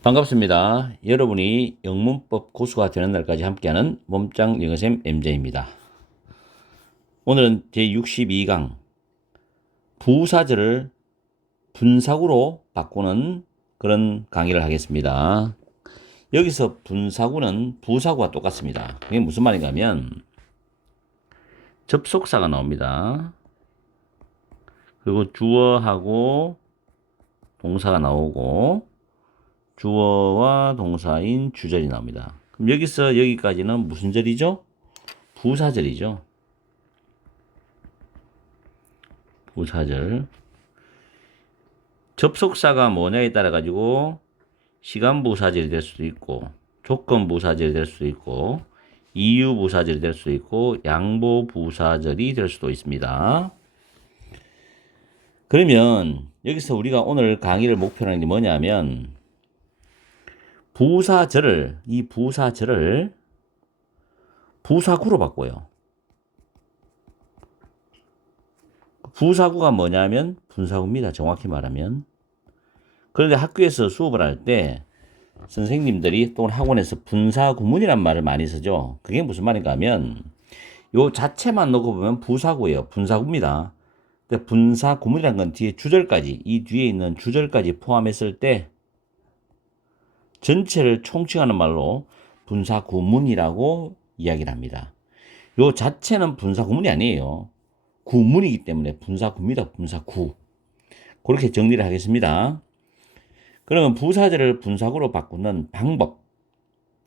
반갑습니다. 여러분이 영문법 고수가 되는 날까지 함께하는 몸짱 영어쌤 MJ입니다. 오늘은 제62강 부사절을 분사구로 바꾸는 그런 강의를 하겠습니다. 여기서 분사구는 부사구와 똑같습니다. 그게 무슨 말인가 하면 접속사가 나옵니다. 그리고 주어하고 동사가 나오고 주어와 동사인 주절이 나옵니다. 그럼 여기서 여기까지는 무슨 절이죠? 부사절이죠. 부사절. 접속사가 뭐냐에 따라 가지고 시간부사절이 될 수도 있고 조건부사절이 될 수도 있고 이유부사절이 될 수도 있고 양보부사절이 될 수도 있습니다. 그러면 여기서 우리가 오늘 강의를 목표로 하는 게 뭐냐면 이 부사절을 부사구로 바꿔요. 부사구가 뭐냐면 분사구입니다. 정확히 말하면. 그런데 학교에서 수업을 할 때 선생님들이 또는 학원에서 분사구문이란 말을 많이 쓰죠. 그게 무슨 말인가 하면 요 자체만 놓고 보면 부사구예요. 분사구입니다. 근데 분사구문이란 건 뒤에 주절까지, 이 뒤에 있는 주절까지 포함했을 때 전체를 총칭하는 말로 분사구문이라고 이야기를 합니다. 요 자체는 분사구문이 아니에요. 구문이기 때문에 분사구입니다. 분사구. 그렇게 정리를 하겠습니다. 그러면 부사절을 분사구로 바꾸는 방법.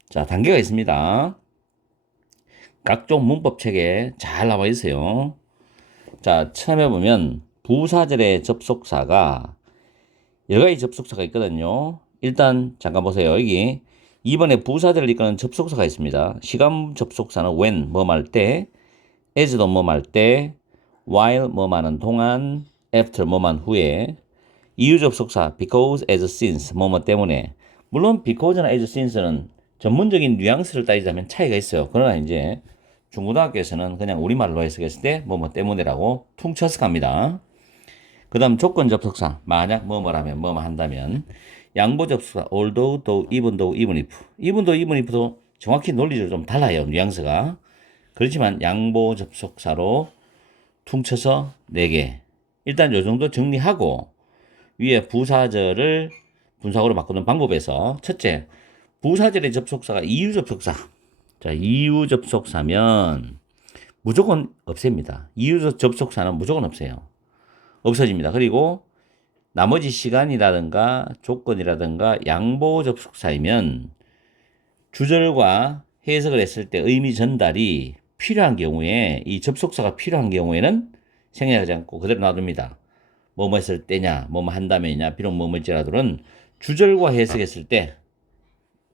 자, 단계가 있습니다. 각종 문법책에 잘 나와 있어요. 자, 처음에 보면 부사절의 접속사가 여러 가지 접속사가 있거든요. 일단 잠깐 보세요. 여기 2번에 부사절을 이끄는 접속사가 있습니다. 시간 접속사는 when 뭐할 때, as도 뭐할 때, while 뭐하는 동안, after 뭐만 후에, 이유 접속사 because, as, since 뭐뭐 때문에. 물론 because나 as, since는 전문적인 뉘앙스를 따지자면 차이가 있어요. 그러나 이제 중고등학교에서는 그냥 우리말로 해석했을 때 뭐뭐 때문에라고 퉁쳐서 갑니다. 그 다음 조건 접속사 만약 뭐뭐라면 뭐뭐 한다면, 양보 접속사 although, though, even though, even if. even though, even if도 정확히 논리적으로 좀 달라요. 뉘앙스가. 그렇지만 양보 접속사로 퉁쳐서 4개. 일단 요 정도 정리하고 위에 부사절을 분사구로 바꾸는 방법에서 첫째, 부사절의 접속사가 이유 접속사. 자, 이유 접속사면 무조건 없앱니다. 이유 접속사는 무조건 없어요. 없어집니다. 그리고 나머지 시간이라든가 조건이라든가 양보 접속사이면 주절과 해석을 했을 때 의미 전달이 필요한 경우에, 이 접속사가 필요한 경우에는 생략하지 않고 그대로 놔둡니다. 뭐뭐 했을 때냐, 뭐뭐 한다면이냐, 비록 뭐뭐일지라도는 주절과 해석했을 때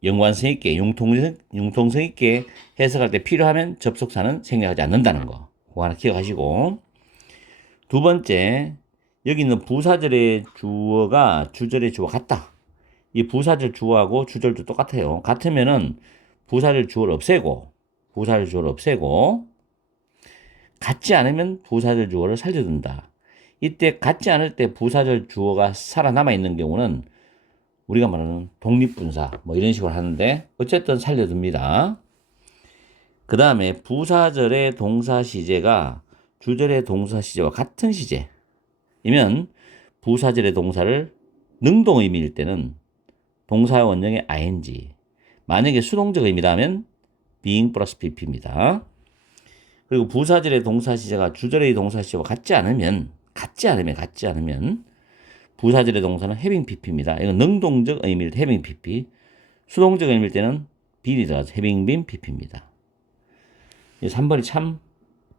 연관성 있게, 융통성 있게 해석할 때 필요하면 접속사는 생략하지 않는다는 거. 그거 하나 기억하시고. 두 번째, 여기 있는 부사절의 주어가 주절의 주어 같다. 이 부사절 주어하고 주절도 똑같아요. 같으면은 부사절 주어를 없애고, 같지 않으면 부사절 주어를 살려둔다. 이때 같지 않을 때 부사절 주어가 살아남아 있는 경우는 우리가 말하는 독립분사 뭐 이런 식으로 하는데 어쨌든 살려둡니다. 그 다음에 부사절의 동사 시제가 주절의 동사 시제와 같은 시제이면 부사절의 동사를 능동 의미일 때는 동사의 원형의 ing, 만약에 수동적 의미다 하면 being 플러스 pp입니다. 그리고 부사절의 동사 시제가 주절의 동사 시제와 같지 않으면 부사절의 동사는 having pp입니다. 이건 능동적 의미일 때 having pp, 수동적 의미일 때는 being이 들어가서 having been pp입니다. 이 3번이 참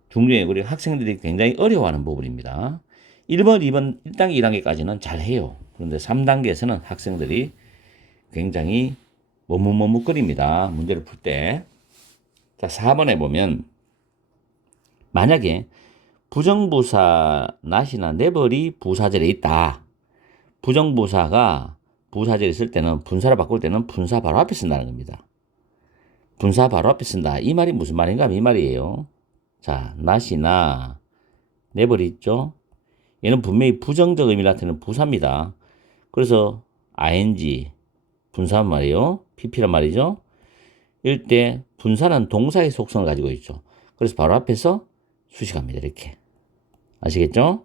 중요해요. 우리 학생들이 굉장히 어려워하는 부분입니다. 1번, 2번, 1단계, 2단계까지는 잘 해요. 그런데 3단계에서는 학생들이 굉장히 머뭇머뭇거립니다. 문제를 풀 때. 자, 4번에 보면 만약에 부정부사 not이나 never이 부사절에 있다. 부정부사가 부사절에 있을 때는 분사를 바꿀 때는 분사 바로 앞에 쓴다는 겁니다. 분사 바로 앞에 쓴다. 이 말이 무슨 말인가 하면 이 말이에요. 자, not이나 never이 있죠. 얘는 분명히 부정적 의미를 나타내는 부사입니다. 그래서 ing, 분사한 말이에요. pp란 말이죠. 이럴 때 분사는 동사의 속성을 가지고 있죠. 그래서 바로 앞에서 수식합니다. 이렇게. 아시겠죠?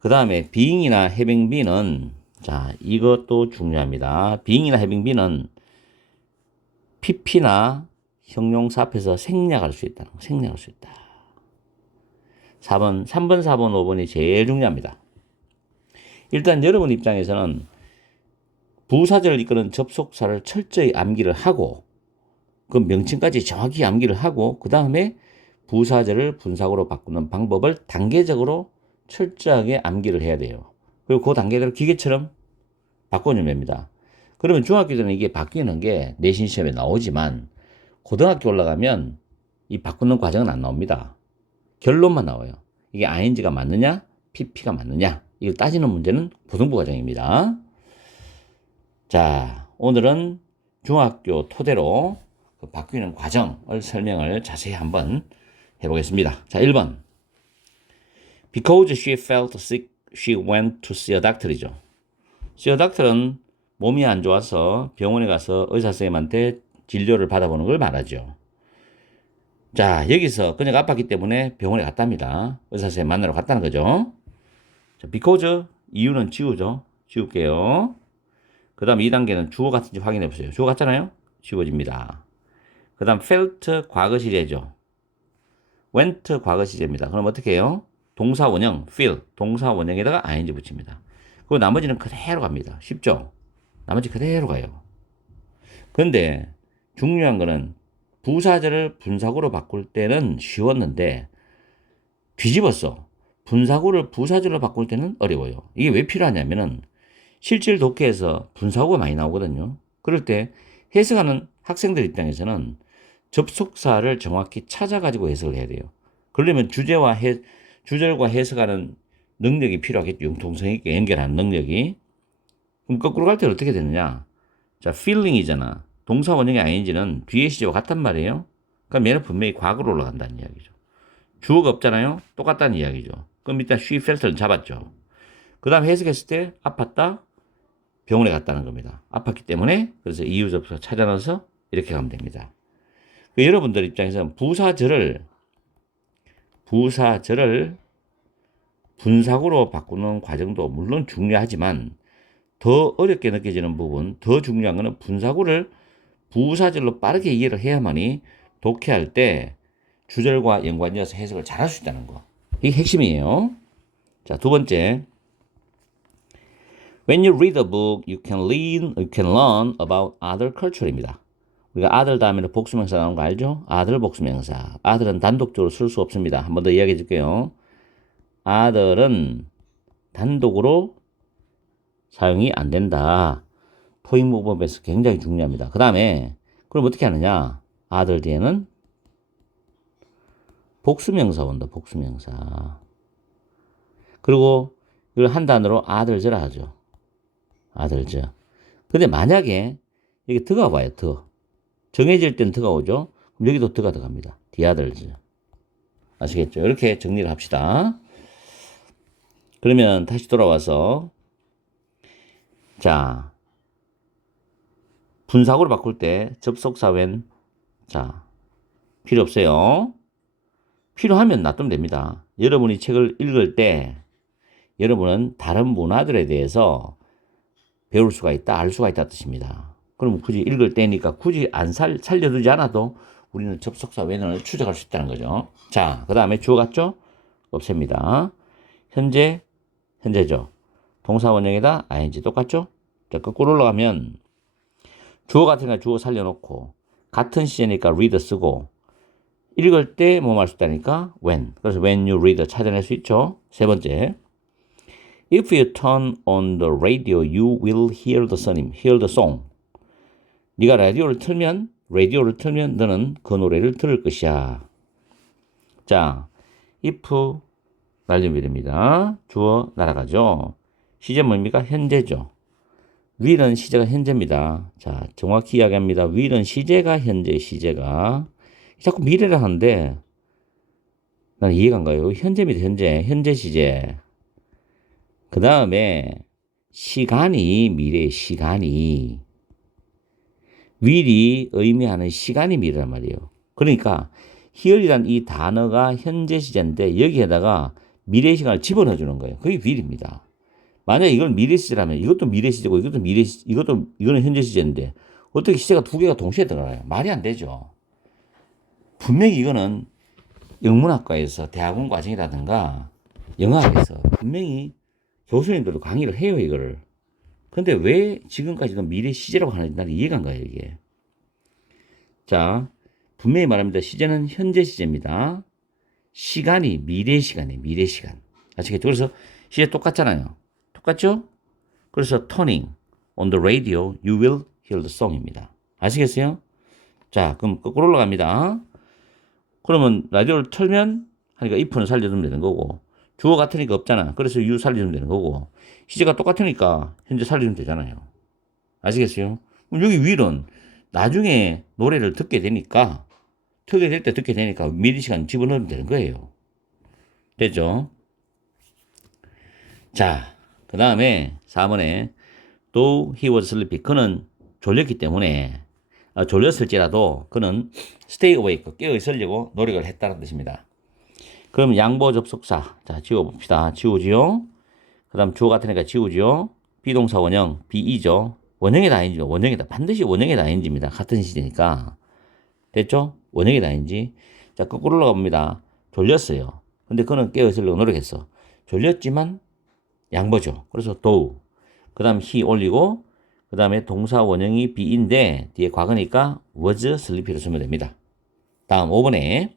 그 다음에 being이나 having been은 자, 이것도 중요합니다. being이나 having been은 pp나 형용사 앞에서 생략할 수 있다는 거. 생략할 수 있다. 3번, 4번, 5번이 제일 중요합니다. 일단 여러분 입장에서는 부사절을 이끄는 접속사를 철저히 암기를 하고 그 명칭까지 정확히 암기를 하고 그 다음에 부사절을 분사구로 바꾸는 방법을 단계적으로 철저하게 암기를 해야 돼요. 그리고 그 단계대로 기계처럼 바꿔주면 됩니다. 그러면 중학교 때는 이게 바뀌는 게 내신 시험에 나오지만 고등학교 올라가면 이 바꾸는 과정은 안 나옵니다. 결론만 나와요. 이게 ing가 맞느냐, pp가 맞느냐 이걸 따지는 문제는 고등부 과정입니다. 자, 오늘은 중학교 토대로 그 바뀌는 과정을 설명을 자세히 한번 해보겠습니다. 자, 1번. Because she felt sick, she went to see a doctor이죠. see a doctor은 몸이 안 좋아서 병원에 가서 의사 선생님한테 진료를 받아보는 걸 말하죠. 자, 여기서 그녀가 아팠기 때문에 병원에 갔답니다. 의사 선생님 만나러 갔다는 거죠. 자, because 이유는 지우죠. 지울게요. 그 다음 2단계는 주어 같은지 확인해 보세요. 주어 같잖아요. 지워집니다. 그 다음 felt 과거 시제죠. went 과거 시제입니다. 그럼 어떻게 해요? 동사 원형 feel 동사 원형에다가 ing 붙입니다. 그리고 나머지는 그대로 갑니다. 쉽죠? 나머지 그대로 가요. 그런데 중요한 거는 부사절을 분사구로 바꿀 때는 쉬웠는데 뒤집었어. 분사구를 부사절로 바꿀 때는 어려워요. 이게 왜 필요하냐면은 실질 독해에서 분사구가 많이 나오거든요. 그럴 때 해석하는 학생들 입장에서는 접속사를 정확히 찾아가지고 해석을 해야 돼요. 그러려면 주절과 해석하는 능력이 필요하겠죠. 융통성 있게 연결하는 능력이. 그럼 거꾸로 갈 때 어떻게 되느냐? 자, feeling이잖아. 동사 원형의 ing는 뒤에 시제와 같단 말이에요. 그럼 얘는 분명히 과거로 올라간다는 이야기죠. 주어가 없잖아요. 똑같다는 이야기죠. 그럼 일단 she felt를 잡았죠. 그 다음 해석했을 때 아팠다. 병원에 갔다는 겁니다. 아팠기 때문에 그래서 이유 접속 찾아 넣어서 이렇게 가면 됩니다. 여러분들 입장에서는 부사절을 분사구로 바꾸는 과정도 물론 중요하지만 더 어렵게 느껴지는 부분, 더 중요한 것은 분사구를 부사절로 빠르게 이해를 해야만이 독해할 때 주절과 연관지어서 해석을 잘할 수 있다는 거. 이게 핵심이에요. 자, 두 번째. When you read a book, you can learn about other culture입니다. 우리가 other 다음에는 복수명사 나오는 거 알죠? other 복수명사. other은 단독적으로 쓸 수 없습니다. 한 번 더 이야기해 줄게요. other은 단독으로 사용이 안 된다. 토익 모범에서 굉장히 중요합니다. 그 다음에 그럼 어떻게 하느냐? other 뒤에는 복수명사 온다. 복수명사. 그리고 이걸 한 단어로 others라 하죠. others. 근데 만약에 여기 더가 와요. 더. 정해질 때는 더가 오죠. 그럼 여기도 더가 들어갑니다. the others. 아시겠죠? 이렇게 정리를 합시다. 그러면 다시 돌아와서 자, 분사구로 바꿀 때 접속사 when 자, 필요 없어요. 필요하면 놔두면 됩니다. 여러분이 책을 읽을 때 여러분은 다른 문화들에 대해서 배울 수가 있다, 알 수가 있다 뜻입니다. 그럼 굳이 읽을 때니까 굳이 안 살려두지 않아도 우리는 접속사 when을 추적할 수 있다는 거죠. 자, 그 다음에 주어 같죠? 없앱니다. 현재죠. 동사 원형에다 ing 똑같죠? 자, 거꾸로 올라가면 주어 같으니까 주어 살려놓고 같은 시제니까 read 쓰고 읽을 때 뭐 할 수 있다니까 when. 그래서 when you read 찾아낼 수 있죠. 세 번째. If you turn on the radio, you will hear the song. 네가 라디오를 틀면 너는 그 노래를 들을 것이야. 자, if 날려미입니다. 주어 날아가죠. 시제 뭡니까? 현재죠. will은 시제가 현재입니다. 자, 정확히 이야기합니다. will은 시제가 시제가. 자꾸 미래를 하는데 난 이해가 안 가요. 현재입니다. 현재 시제. 그 다음에 시간이 미래의 시간이. will이 의미하는 시간이 미래란 말이에요. 그러니까 here이란 이 단어가 현재 시제인데 여기에다가 미래 시간을 집어넣어 주는 거예요. 그게 will입니다. 만약에 이걸 미래 시제라면 이것도 미래 시제고 이거는 현재 시제인데 어떻게 시제가 두 개가 동시에 들어가요? 말이 안 되죠. 분명히 이거는 영문학과에서 대학원 과정이라든가 영어학에서 분명히 교수님들도 강의를 해요, 이거를. 근데 왜 지금까지도 미래 시제라고 하는지 나는 이해가 안 가요, 이게. 자, 분명히 말합니다. 시제는 현재 시제입니다. 시간이 미래 시간이에요, 미래 시간. 아시겠죠? 그래서 시제 똑같잖아요. 똑같죠? 그래서 turning on the radio, you will hear the song입니다. 아시겠어요? 자, 그럼 거꾸로 올라갑니다. 그러면 라디오를 틀면 하니까 if는 살려두면 되는 거고 주어 같으니까 없잖아. 그래서 you 살려두면 되는 거고 시제가 똑같으니까 현재 살려두면 되잖아요. 아시겠어요? 그럼 여기 will은 나중에 노래를 듣게 되니까 틀게 될 때 듣게 되니까 미리 시간 집어넣으면 되는 거예요. 됐죠? 자, 그 다음에 4번에 though he was sleepy 그는 졸렸기 때문에 졸렸을지라도 그는 stay awake 깨어 있으려고 노력을 했다는 뜻입니다. 그럼 양보 접속사 자 지워봅시다. 지우지요. 그 다음 주어 같으니까 지우지요. 비동사 원형 be죠. 원형에다 ing입니다. 원형에다 반드시 원형에다 ing입니다. 같은 시제니까 됐죠? 원형에다 ing. 자 거꾸로 올라가 봅니다. 졸렸어요. 근데 그는 깨어 있으려고 노력했어. 졸렸지만 양보죠. 그래서 though 그 다음 he 올리고 그 다음에 동사 원형이 be인데 뒤에 과거니까 was sleepy로 쓰면 됩니다. 다음 5번에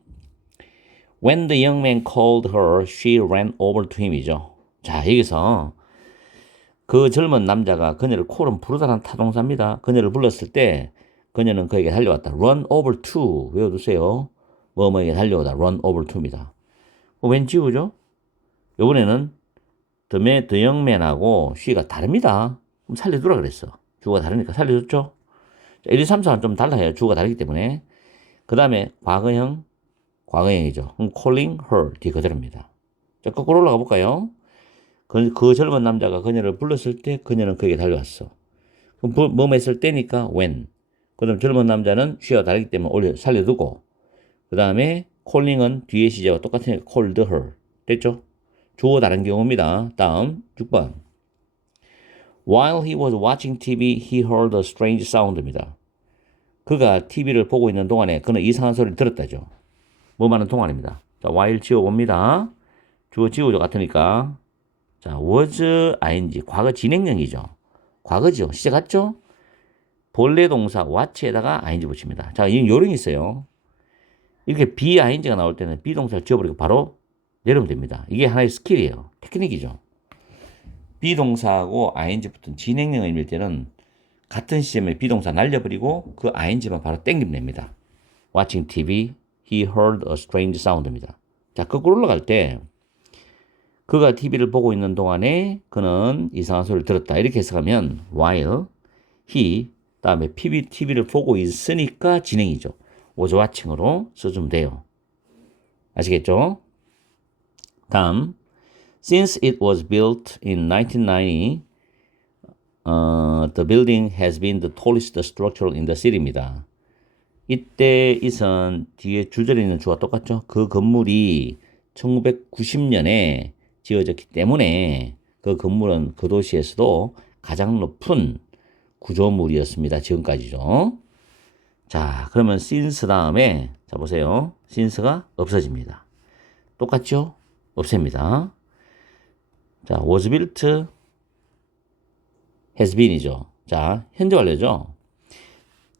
when the young man called her, she ran over to him이죠. 자 여기서 그 젊은 남자가 그녀를 콜은 부르다는 타동사입니다. 그녀를 불렀을 때 그녀는 그에게 달려왔다. run over to 외워두세요. 뭐뭐에게 달려오다 run over to입니다. 웬 지우죠? 이번에는 the young man하고 she가 다릅니다. 그럼 살려두라 그랬어. 주어가 다르니까 살려줬죠. 1, 2, 3, 4는 좀 달라요. 주어가 다르기 때문에. 그 다음에 과거형이죠. 그럼 calling her 뒤에 그대로입니다. 자, 거꾸로 올라가 볼까요? 그 젊은 남자가 그녀를 불렀을 때 그녀는 그에게 달려왔어. 그럼 뭐뭐 했을 때니까 when. 그 다음 젊은 남자는 she와 다르기 때문에 살려두고 그 다음에 calling은 뒤에 시제와 똑같으니까 called her. 됐죠? 주어 다른 경우입니다. 다음 6번. While he was watching TV, he heard a strange sound입니다. 그가 TV를 보고 있는 동안에 그는 이상한 소리를 들었다죠. 뭐 많은 동안입니다. 자, while 지워봅니다. 주어 지우죠 같으니까. 자, was ing 과거 진행형이죠. 과거죠. 시제 같죠? 본래 동사 watch에다가 ing 붙입니다. 자, 이 요령이 있어요. 이렇게 being가 나올 때는 비동사를 지워버리고 바로 내려오면 됩니다. 이게 하나의 스킬이에요. 테크닉이죠. 비동사하고 ing 붙은 진행형을 밀 때는 같은 시점에 비동사 날려버리고 그 ing만 바로 땡기면 됩니다. Watching TV, he heard a strange sound입니다. 자, 거꾸로 올라갈 때 그가 TV를 보고 있는 동안에 그는 이상한 소리를 들었다. 이렇게 해석하면 while he 다음에 TV를 보고 있으니까 진행이죠. was watching으로 써주면 돼요. 아시겠죠? 다음 Since it was built in 1990, the building has been the tallest structure in the city입니다. 이때 이선 뒤에 줄절에 있는 주어가 똑같죠? 그 건물이 1990년에 지어졌기 때문에 그 건물은 그 도시에서도 가장 높은 구조물이었습니다. 지금까지죠. 자, 그러면 since 다음에 자 보세요. since가 없어집니다. 똑같죠? 없앱니다. 자, was built, has been이죠. 자, 현재 완료죠.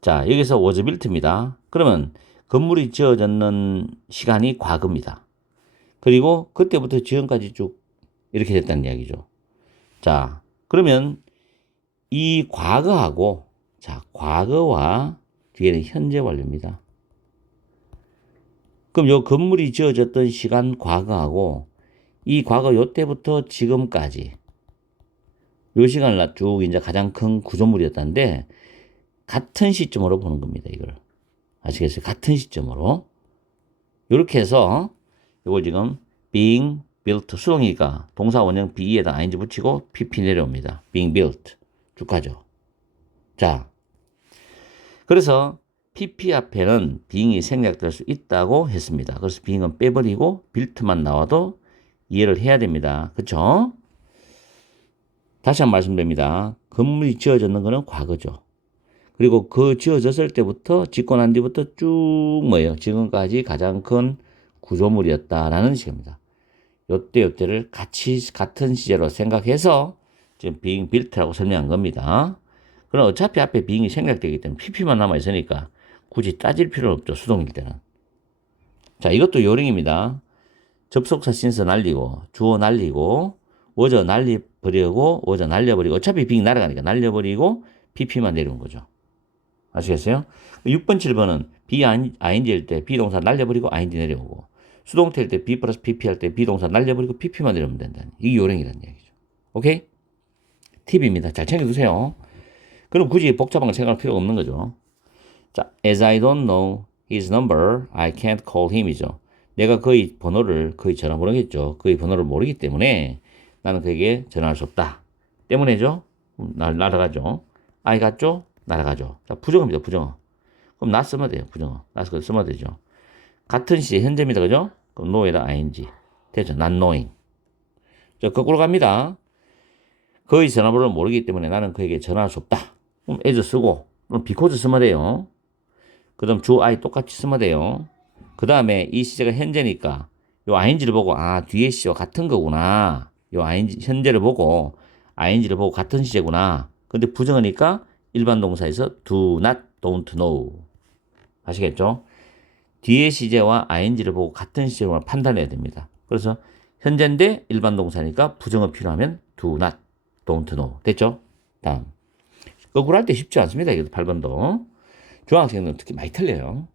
자, 여기서 was built입니다. 그러면 건물이 지어졌는 시간이 과거입니다. 그리고 그때부터 지금까지 쭉 이렇게 됐다는 이야기죠. 자, 그러면 이 과거하고 자, 과거와 뒤에는 현재 완료입니다. 그럼 요 건물이 지어졌던 시간 과거하고 이 과거 요때부터 지금까지 요 시간을 쭉 이제 가장 큰 구조물이었다는데 같은 시점으로 보는 겁니다. 이걸 아시겠어요? 같은 시점으로 이렇게 해서 이걸 지금 being built 수동이니까 동사 원형 be에다 ing 붙이고 pp 내려옵니다. being built 쭉 가죠. 자, 그래서 PP 앞에는 being이 생략될 수 있다고 했습니다. 그래서 being은 빼버리고 built만 나와도 이해를 해야 됩니다. 그렇죠? 다시 한번 말씀드립니다. 건물이 지어졌는 것은 과거죠. 그리고 그 지어졌을 때부터 짓고 난 뒤부터 쭉 뭐예요? 지금까지 가장 큰 구조물이었다라는 식입니다. 요때를 같은 시제로 생각해서 지금 being built라고 설명한 겁니다. 그럼 어차피 앞에 being이 생략되기 때문에 pp만 남아있으니까 굳이 따질 필요는 없죠. 수동일 때는. 자, 이것도 요령입니다. 접속사 since 날리고 주어 날리고 was 날려버리고 was 날려버리고 어차피 being 날아가니까 날려버리고 pp만 내려온 거죠. 아시겠어요? 6번, 7번은 be ing일 때 비동사 날려버리고 ing 내려오고 수동태일 때 be 플러스 pp 할 때 비동사 날려버리고 pp만 내려오면 된다는 이게 요령이라는 얘기죠. 오케이? 팁입니다. 잘 챙겨두세요. 그럼 굳이 복잡한 걸 생각할 필요가 없는 거죠. 자, as I don't know his number, I can't call him이죠. 내가 그의 전화번호겠죠. 그의 번호를 모르기 때문에 나는 그에게 전화할 수 없다. 때문에죠. 날아가죠. I 갔죠? 날아가죠. 자, 부정어입니다. 부정어. 그럼 not 쓰면 돼요. 부정어. not 쓰면 되죠. 같은 시제 현재입니다. 그죠? 그럼 know에다 ing. 되죠. not knowing. 자, 거꾸로 갑니다. 그의 전화번호를 모르기 때문에 나는 그에게 전화할 수 없다. 그럼 as 쓰고, 그럼 because 쓰면 돼요. 그 다음 주 I 똑같이 쓰면 돼요. 그 다음에 이 시제가 현재니까 요 ing를 보고 뒤에 시제와 같은 거구나. 요 ing 현재를 보고 ing를 보고 같은 시제구나. 근데 부정어니까 일반 동사에서 do not, don't know. 아시겠죠? 뒤에 시제와 ing를 보고 같은 시제로 판단해야 됩니다. 그래서 현재인데 일반 동사니까 부정어 필요하면 do not, don't know. 됐죠? 다음. 거꾸로 할 때 쉽지 않습니다. 이것도 8번도. 중학생들은 특히 많이 틀려요.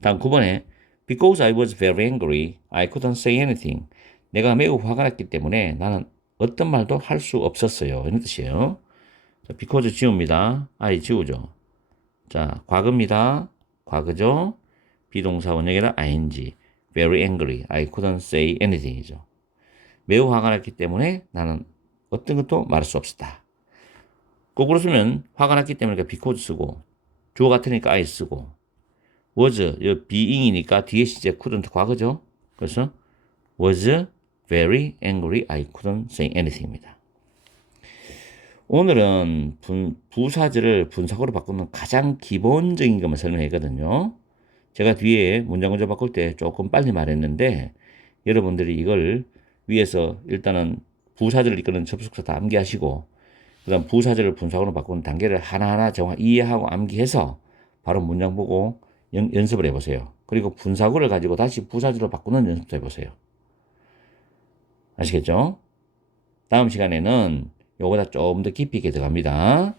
다음 9번에 Because I was very angry, I couldn't say anything. 내가 매우 화가 났기 때문에 나는 어떤 말도 할 수 없었어요. 이런 뜻이에요. 자, because 지웁니다. I 지우죠. 자, 과거입니다. 과거죠. 비동사 원형이라 ing. Very angry, I couldn't say anything이죠. 매우 화가 났기 때문에 나는 어떤 것도 말할 수 없었다. 거꾸로 쓰면 화가 났기 때문에 because 쓰고 주어 같으니까 I 쓰고 was being이니까 뒤에 시제 couldn't 과거죠. 그래서 was very angry, I couldn't say anything입니다. 오늘은 부사절을 분사구로 바꾸는 가장 기본적인 것만 설명했거든요. 제가 뒤에 문장 구조 바꿀 때 조금 빨리 말했는데 여러분들이 이걸 위에서 일단은 부사절을 이끄는 접속사 다 암기하시고 그 다음 부사절을 분사구로 바꾸는 단계를 하나하나 정확히 이해하고 암기해서 바로 문장 보고 연습을 해보세요. 그리고 분사구를 가지고 다시 부사절로 바꾸는 연습도 해보세요. 아시겠죠? 다음 시간에는 요거보다 조금 더 깊이 있게 들어갑니다.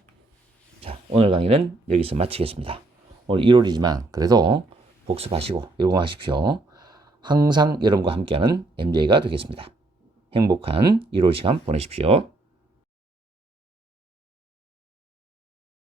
자, 오늘 강의는 여기서 마치겠습니다. 오늘 1월이지만 그래도 복습하시고 열공하십시오. 항상 여러분과 함께하는 MJ가 되겠습니다. 행복한 1월 시간 보내십시오.